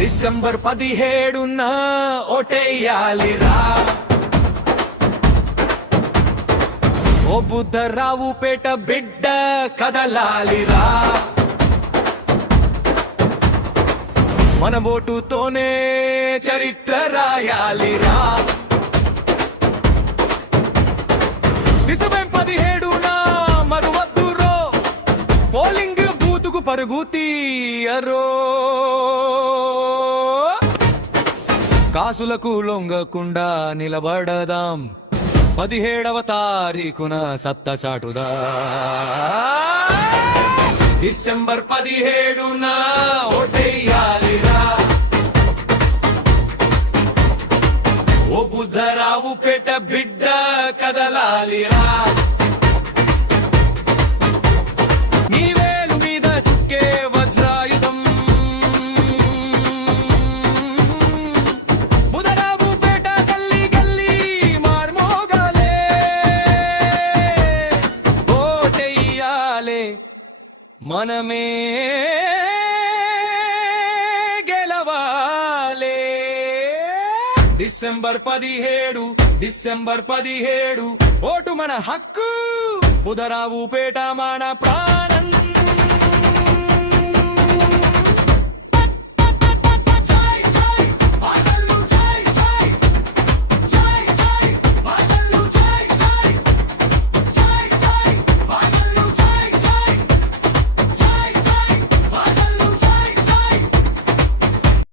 December 17న ఓటేయాలిరా. ఓ బుద్ధరావు పేట బిడ్డ కదలాలిరా. మన ఓటుతోనే చరిత్ర రాయాలిరా. డిసెంబర్ 17న మరువద్దురో, పోలింగ్ బూతుకు పరుగు తీయరో. కాసులకు లొంగకుండా నిలబడదాం, 17వ తారీఖున సత్తా చాటుదా. డిసెంబర్ 17న ఓటేయాలిరా. ఓ బుద్ధరావు పేట బిడ్డ కదలాలిరా. నీ వేలు మీద చుక్కే వజ్రాయుధం, బుద్ధరావు పేట గల్లీ గల్లీ మార్మోగాలే. ఓటెయ్యాలే, మనమే గెలవాలే. డిసెంబర్ 17 ఓటు మన హక్కు, బుధరావు పేట మన ప్రాణ.